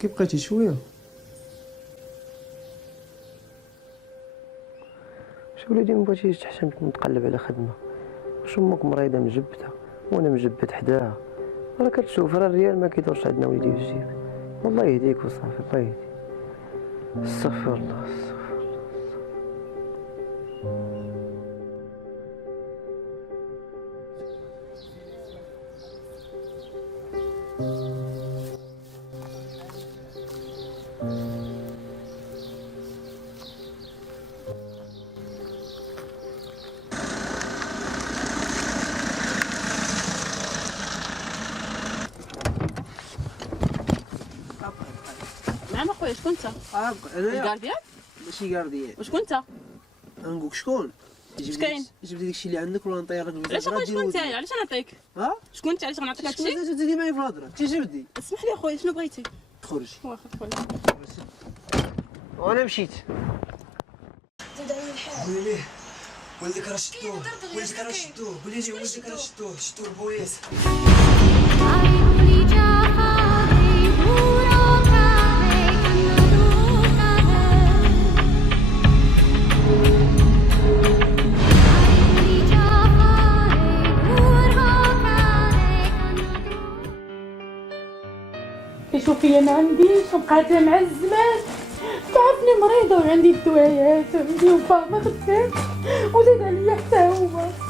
كي بقيتي شويه شي وليدي ما بغيتيش تحشم نتقلب على خدمه، واش امك مريضه مجبده وانا مجبد حداها، راه كتشوف راه الريال ما كيدورش عندنا وليدي في الجيب. والله يهديك وصافي، الله يهديك. استغفر الله استغفر الله. نعم اخويا، شكون انت؟ انايا الكارديان؟ ماشي كارديان. وشكون انت؟ نقولك شكون اش كاين؟ جبت داكشي اللي عندك ولا نطيرك في علاش اخويا شكون انت؟ علاش غنعطيك؟ ها شكون انت؟ علاش غنعطيك هادشي؟ شكون تزيدي معايا في الهضره؟ تجبدي اسمح لي اخويا، شنو بغيتي؟ تخرج. واخا تقول. وانا مشيت. قولي ليه ولدك راه شدوه، ولدك راه شدوه، قولي ليه ولدك راه شدوه البوليس. شوفي انا عنديش وبقيت مع الزمان، تعرفني مريضه وعندي الدوايات وعندي وبا ما خدامش وزيد عليا حتى هو.